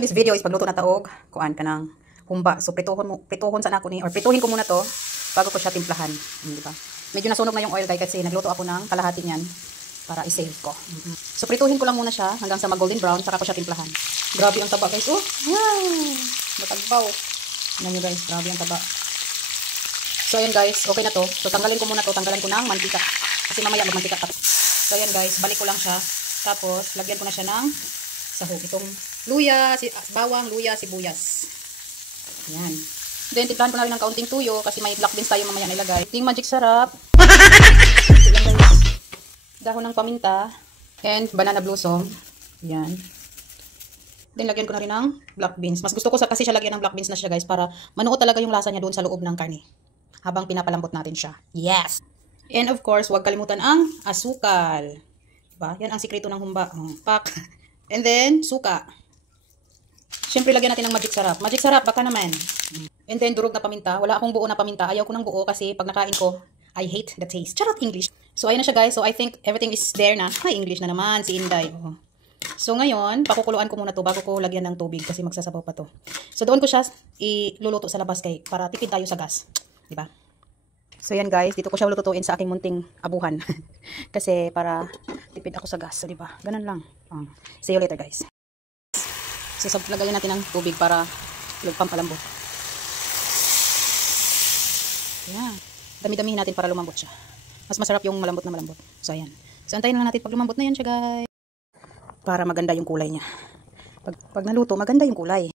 This video is pagluto na taog, kuan ka ng humba. So prituhon sana ako ni, or prituhin ko muna to bago ko siya timplahan, di ba? Medyo nasunog na yung oil guys kasi nagluto ako ng kalahati niyan para i-save ko. So prituhin ko lang muna siya hanggang sa mag-golden brown saka ko siya timplahan. Grabe ang taba guys. Oh, wow! Matagbaw. Tingnan niyo guys, grabe ang taba. So ayan guys, okay na to. So tanggalin ko muna to, tanggalan ko ng mantika. Kasi mamaya magmantika pa. So ayan guys, balik ko lang siya. Tapos lagyan ko na siya ng sahog. Itong luya, bawang, luya, sibuyas. Ayan. Then, timplahan ko na rin ng kaunting tuyo kasi may black beans tayo mamaya nilagay. Ting magic sarap. Ayan, guys. Dahon ng paminta. And banana blossom. Ayan. Then, lagyan ko na rin ng black beans. Mas gusto ko kasi siya lagyan ng black beans na siya guys para manuot talaga yung lasa niya doon sa loob ng karne. Habang pinapalambot natin siya. Yes! And of course, huwag kalimutan ang asukal. Diba? Yan ang sikreto ng humba. Pak. And then, suka. Siyempre, lagyan natin ng magic sarap. Magic sarap, baka naman. And then, durog na paminta. Wala akong buo na paminta. Ayaw ko ng buo kasi pag nakain ko, I hate the taste. Charot English. So, ayun na siya guys. So, I think everything is there na. Ay, English na naman. Si Inday. Oh. So, ngayon, pakukuluan ko muna to bago ko lagyan ng tubig kasi magsasabaw pa to. So, doon ko siya iluluto sa labas kay para tipid tayo sa gas. Diba? So, yan guys. Dito ko siya lulutuin sa aking munting abuhan. Kasi para tipid ako sa gas. So, diba? Ganun lang. See you later guys. So, lagayan natin ng tubig para pampalambot. Yan. Dami-damihin natin para lumambot siya. Mas masarap yung malambot na malambot. So, ayan. So, antayin lang natin pag lumambot na yan siya guys. Para maganda yung kulay niya. Pag naluto, maganda yung kulay.